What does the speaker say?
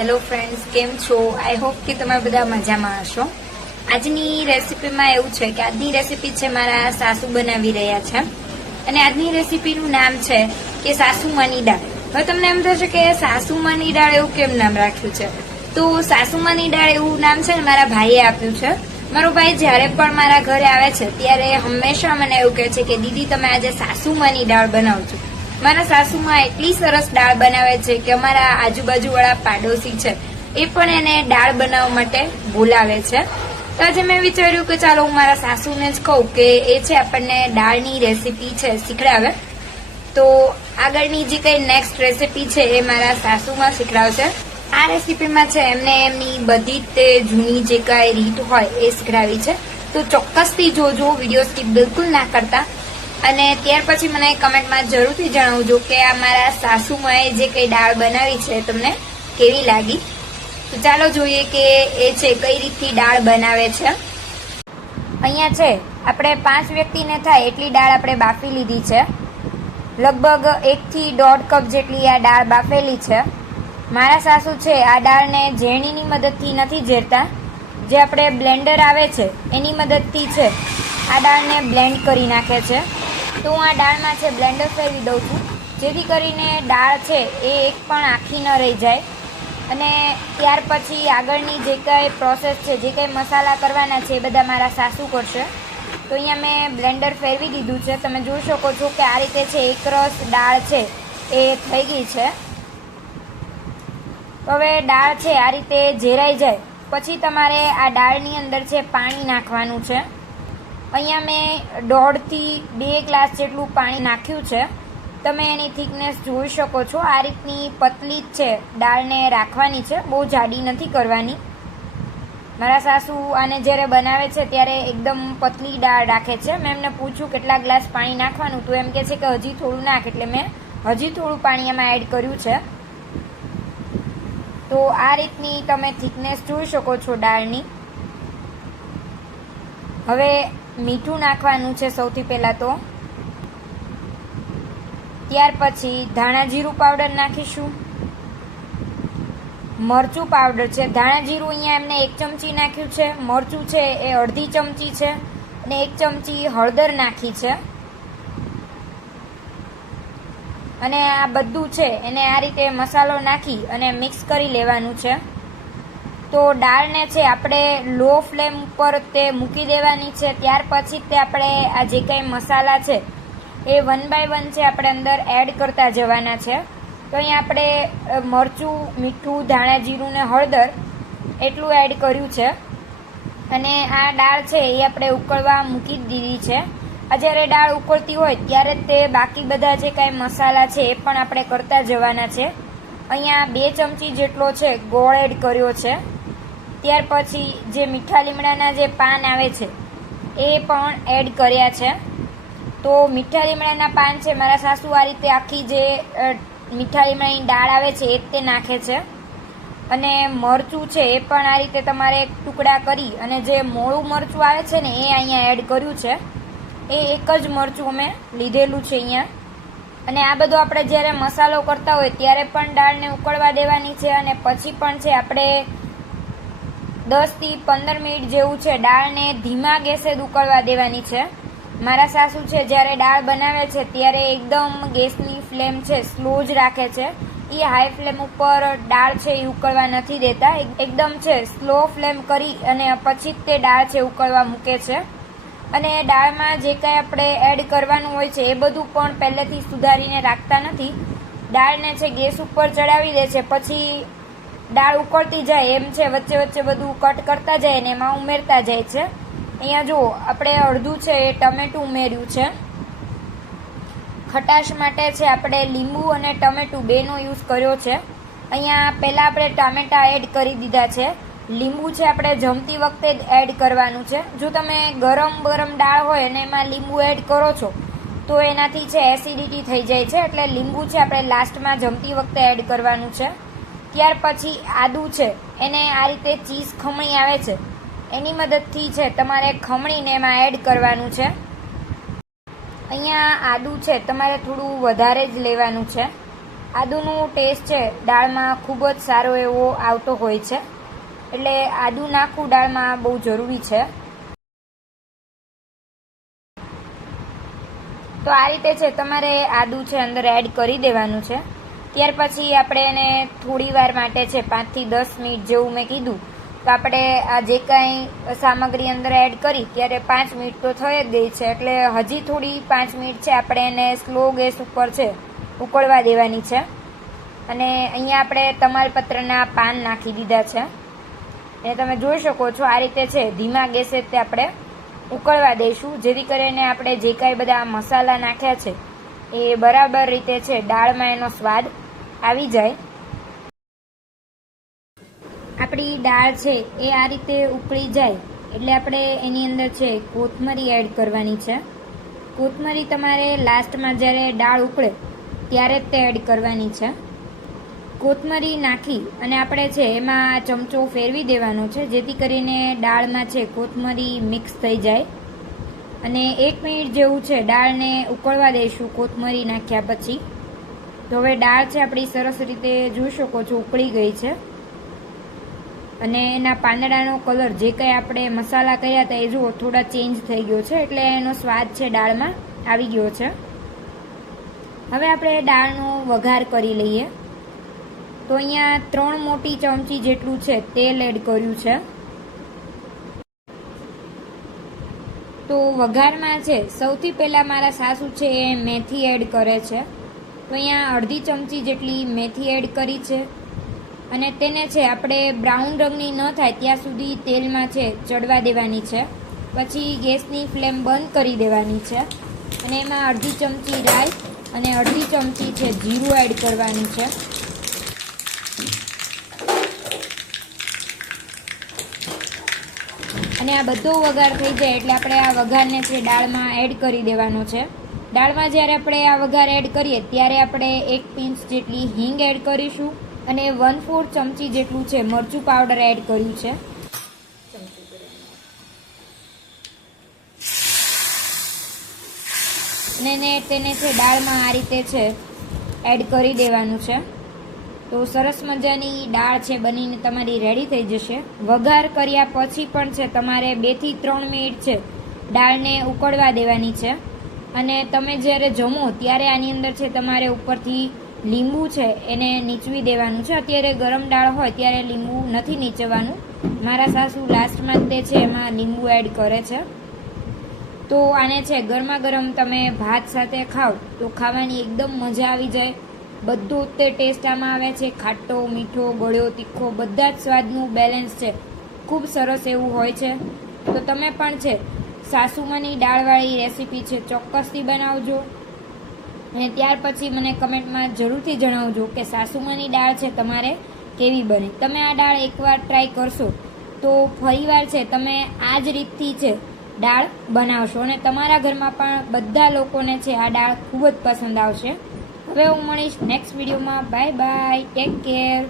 Hello friends કેમ છો? I hope કે તમે બધા મજામાં હશો. આજની રેસીપીમાં એવું છે કે આજની રેસીપી છે મારા સાસુ બનાવી રહ્યા છે. અને આજની રેસીપીનું નામ છે કે સાસુમાની દાળ. હવે તમને એમ થશે કે સાસુમાની દાળ એવું કેમ નામ રાખ્યું છે? તો સાસુમાની દાળ એવું નામ છે ને મારા ભાઈએ આપ્યું છે. મારો ભાઈ જ્યારે પણ મારા ઘરે આવે છે, ત્યારે હંમેશા મને એવું કહે છે કે, દીદી, તમે આજે સાસુમાની દાળ બનાવજો. મારા સાસુમાં એટલી સરસ દાળ બનાવે છે કે અમારા આજુબાજુવાળા પાડોશી છે, એ પણ એને દાળ બનાવવા માટે બોલાવે છે. તો આજે મેં વિચાર્યું કે ચાલો હું મારા સાસુને જ કહું કે એ છે આપણને દાળની રેસીપી છે, શીખડાવે. તો આગળની જે કઈ નેક્સ્ટ રેસીપી છે એ મારા સાસુમાં શીખડાવશે. આ રેસીપીમાં છે એમને એમની બધી તે જૂની જે કઈ રીત હોય એ શીખડાવી છે. તો ચોક્કસથી જોજો, વીડિયો સ્કીપ બિલકુલ ના કરતા. અને ત્યાર પછી મને કમેન્ટમાં જરૂરથી જણાવજો કે આ મારા સાસુમાએ જે કઈ દાળ બનાવી છે તમને કેવી લાગી? તો ચાલો જોઈએ કે એ છે કઈ રીતથી દાળ બનાવે છે. અહીંયા છે, આપણે પાંચ વ્યક્તિને થાય એટલી દાળ આપણે બાફી લીધી છે. લગભગ એકથી દોઢ કપ જેટલી આ દાળ બાફેલી છે. મારા સાસુ છે, આ દાળને ઝેણીની મદદથી નથી ઝેરતા. જે આપણે બ્લેન્ડર આવે છે, એની મદદથી છે. આ દાળને બ્લેન્ડ કરી નાખે છે. તો હું આ દાળમાં છે બ્લેન્ડર ફેરવી દઉં છું. જેથી કરીને દાળ છે એ એક પણ આખી ન રહી જાય. અને ત્યાર પછી આગળની જે કંઈ પ્રોસેસ છે, જે કંઈ મસાલા કરવાના છે એ બધા મારા સાસુ કરશે. તો અહીંયા મેં બ્લેન્ડર ફેરવી દીધું છે. તમે જોઈ શકો છો કે આ રીતે છે એક રસ દાળ છે એ થઈ ગઈ છે. હવે દાળ છે આ રીતે ઝેરાઈ જાય. પછી તમારે આ દાળની અંદર છે પાણી નાખવાનું છે. અહીંયા મેં દોઢથી બે ગ્લાસ જેટલું પાણી નાખ્યું છે. તમે એની થિકનેસ જોઈ શકો છો. આ રીતની પતલી જ છે. દાળને રાખવાની છે. બહુ જાડી નથી કરવાની. મારા સાસુ આને જ્યારે બનાવે છે ત્યારે એકદમ પતલી દાળ રાખે છે. મેં એમને પૂછ્યું કેટલા ગ્લાસ પાણી નાખવાનું. તો એમ કે છે કે હજી થોડું નાખ. એટલે મેં હજી થોડું પાણી એમાં એડ કર્યું છે. તો આ રીતની તમે થિકનેસ જોઈ શકો છો દાળની હવે મીઠું નાખવાનું છે સૌથી પહેલાં તો. ત્યાર પછી ધાણા જીરું પાવડર નાખીશું. મરચું પાવડર છે. ધાણા જીરું અહીંયા એમને એક ચમચી નાખ્યું છે. મરચું છે એ અડધી ચમચી છે અને એક ચમચી હળદર નાખી છે. અને આ બધું છે એને આ રીતે મસાલો નાખી અને મિક્સ કરી લેવાનું છે. તો દાળને છે આપણે લો ફ્લેમ ઉપર તે મૂકી દેવાની છે. ત્યાર પછી તે આપણે આ જે કંઈ મસાલા છે, એ વન બાય વન છે આપણે અંદર એડ કરતા જવાના છે. તો અહીંયા આપણે મરચું, મીઠું, ધાણા, જીરું ને હળદર એટલું એડ કર્યું છે. અને આ દાળ છે એ આપણે ઉકળવા મૂકી દીધી છે. આ જ્યારે દાળ ઉકળતી હોય ત્યારે તે બાકી બધા જે કાંઈ મસાલા છે એ પણ આપણે કરતા જવાના છે. અહીંયા બે ચમચી જેટલો છે ગોળ એડ કર્યો છે. ત્યાર પછી જે મીઠા લીમડાના જે પાન આવે છે, એ પણ એડ કર્યા છે. તો મીઠા લીમડાના પાન છે, મારા સાસુ આ રીતે આખી જે મીઠા લીમડાની દાળ આવે છે, એ તે નાખે છે. અને મરચું છે, એ પણ આ રીતે તમારે ટુકડા કરી અને જે મોળું મરચું આવે છે ને, એ અહીંયા એડ કર્યું છે. એ એક જ મરચું અમે લીધેલું છે અહીંયા. અને આ બધો આપણે જ્યારે મસાલો કરતા હોય, ત્યારે પણ દાળને ઉકળવા દેવાની છે અને પછી પણ છે, આપણે દસથી પંદર મિનિટ જેવું છે. દાળને ધીમા ગેસે ઉકળવા દેવાની છે. મારા સાસુ છે, જ્યારે દાળ બનાવે છે, ત્યારે એકદમ ગેસની ફ્લેમ છે, સ્લો જ રાખે છે. એ હાઈ ફ્લેમ ઉપર દાળ છે એ ઉકળવા નથી દેતા. એકદમ છે, સ્લો ફ્લેમ કરી અને પછી જ તે દાળ છે ઉકળવા મૂકે છે. અને દાળમાં જે કાંઈ આપણે એડ કરવાનું હોય છે, એ બધું પણ પહેલેથી સુધારીને રાખતા નથી. દાળને છે, ગેસ ઉપર ચડાવી દે છે, પછી દાળ ઉકળતી જાય એમ છે, વચ્ચે વચ્ચે બધું કટ કરતા જાય ને એમાં ઉમેરતા જાય છે. અહીંયા જુઓ, આપણે અડધું છે એ ટમેટું ઉમેર્યું છે. ખટાશ માટે છે આપણે લીંબુ અને ટમેટું બેનો યુઝ કર્યો છે. અહીંયા પહેલાં આપણે ટામેટા એડ કરી દીધા છે. લીંબુ છે આપણે જમતી વખતે જ એડ કરવાનું છે. જો તમે ગરમ ગરમ દાળ હોય અને એમાં લીંબુ એડ કરો છો, તો એનાથી છે એસિડિટી થઈ જાય છે. એટલે લીંબુ છે આપણે લાસ્ટમાં જમતી વખતે એડ કરવાનું છે. ત્યાર પછી આદુ છે. એને આ રીતે ચીઝ ખમણી આવે છે. એની મદદથી છે તમારે ખમણીને એમાં એડ કરવાનું છે. અહીંયા આદુ છે, તમારે થોડું વધારે જ લેવાનું છે. આદુનું ટેસ્ટ છે, દાળમાં ખૂબ જ સારો એવો આવતો હોય છે. એટલે આદુ નાખવું દાળમાં બહુ જરૂરી છે. તો આ રીતે છે, તમારે આદુ છે અંદર એડ કરી દેવાનું છે. ત્યાર પછી આપણે એને થોડી વાર માટે છે પાંચથી દસ મિનિટ જેવું મેં કીધું. તો આપણે આ જે કાંઈ સામગ્રી અંદર એડ કરી, ત્યારે પાંચ મિનિટ તો થઈ જ ગઈ છે, એટલે હજી થોડી પાંચ મિનિટ છે, આપણે એને સ્લો ગેસ ઉપર છે, ઉકળવા દેવાની છે. અને અહીંયા આપણે તમાલપત્રના પાન નાખી દીધા છે. અને તમે જોઈ શકો છો, આ રીતે છે, ધીમા ગેસે તે આપણે ઉકળવા દઈશું. જેથી કરીને આપણે જે કાંઈ બધા મસાલા નાખ્યા છે, એ બરાબર રીતે છે, દાળમાં એનો સ્વાદ આવી જાય. આપણી દાળ છે એ આ રીતે ઉકળી જાય. એટલે આપણે એની અંદર છે કોથમરી એડ કરવાની છે. કોથમરી તમારે લાસ્ટમાં જ્યારે દાળ ઉકળે, ત્યારે જ તે એડ કરવાની છે. કોથમરી નાખી અને આપણે છે એમાં ચમચો ફેરવી દેવાનો છે, જેથી કરીને દાળમાં છે કોથમરી મિક્સ થઈ જાય. અને એક મિનિટ જેવું છે, દાળને ઉકળવા દઈશું કોથમરી નાખ્યા પછી. તો હવે દાળ છે આપણી સરસ રીતે જોઈ શકો છો, ઉકળી ગઈ છે. અને એના પાંદડાનો કલર જે કંઈ આપણે મસાલા કર્યા હતા એ જુઓ, થોડા ચેન્જ થઈ ગયો છે, એટલે એનો સ્વાદ છે દાળમાં આવી ગયો છે. હવે આપણે દાળનો વઘાર કરી લઈએ. તો અહીંયા ત્રણ મોટી ચમચી જેટલું છે, તેલ એડ કર્યું છે. તો વઘારમાં છે, સૌથી પહેલાં મારા સાસુ છે એ મેથી એડ કરે છે. તો અહીંયા અડધી ચમચી જેટલી મેથી એડ કરી છે. અને તેને છે, આપણે બ્રાઉન રંગની ન થાય, ત્યાં સુધી તેલમાં છે, ચડવા દેવાની છે. પછી ગેસની ફ્લેમ બંધ કરી દેવાની છે. અને એમાં અડધી ચમચી રાઈ અને અડધી ચમચી છે, જીરું એડ કરવાનું છે. અને આ બધો વઘાર થઈ જાય એટલે આપણે આ વઘારને છે, દાળમાં એડ કરી દેવાનો છે. દાળમાં જ્યારે આપણે આ વઘાર એડ કરીએ, ત્યારે આપણે એક પિંચ જેટલી હિંગ એડ કરીશું અને વન ફોર ચમચી જેટલું છે મરચું પાવડર એડ કર્યું છે. અને તેને છે દાળમાં આ રીતે છે એડ કરી દેવાનું છે. તો સરસ મજાની દાળ છે બનીને તમારી રેડી થઈ જશે. વઘાર કર્યા પછી પણ છે તમારે બેથી ત્રણ મિનિટ છે દાળને ઉકળવા દેવાની છે. અને તમે જ્યારે જમો, ત્યારે આની અંદર છે તમારે ઉપરથી લીંબુ છે, એને નીચવી દેવાનું છે. અત્યારે ગરમ દાળ હોય ત્યારે લીંબુ નથી નીચવાનું મારા સાસુ લાસ્ટમાં તે છે, એમાં લીંબુ એડ કરે છે. તો આને છે, ગરમા ગરમ તમે ભાત સાથે ખાઓ, તો ખાવાની એકદમ મજા આવી જાય. બધું તે ટેસ્ટ આમાં આવે છે, ખાટો, મીઠો, ગળ્યો, તીખો, બધા જ સ્વાદનું બેલેન્સ છે. ખૂબ સરસ એવું હોય છે. તો તમે પણ છે સાસુમાની દાળવાળી રેસીપી છે, ચોક્કસથી બનાવજો. અને ત્યાર પછી મને કમેન્ટમાં જરૂરથી જણાવજો કે સાસુમાની દાળ છે, તમારે કેવી બને? તમે આ દાળ એકવાર ટ્રાય કરશો તો ફરીવાર છે, તમે આ જ રીતથી છે, દાળ બનાવશો. અને તમારા ઘરમાં પણ બધા લોકોને છે, આ દાળ ખૂબ જ પસંદ આવશે. હવે હું મળીશ નેક્સ્ટ વિડીયોમાં બાય બાય ટેક કેર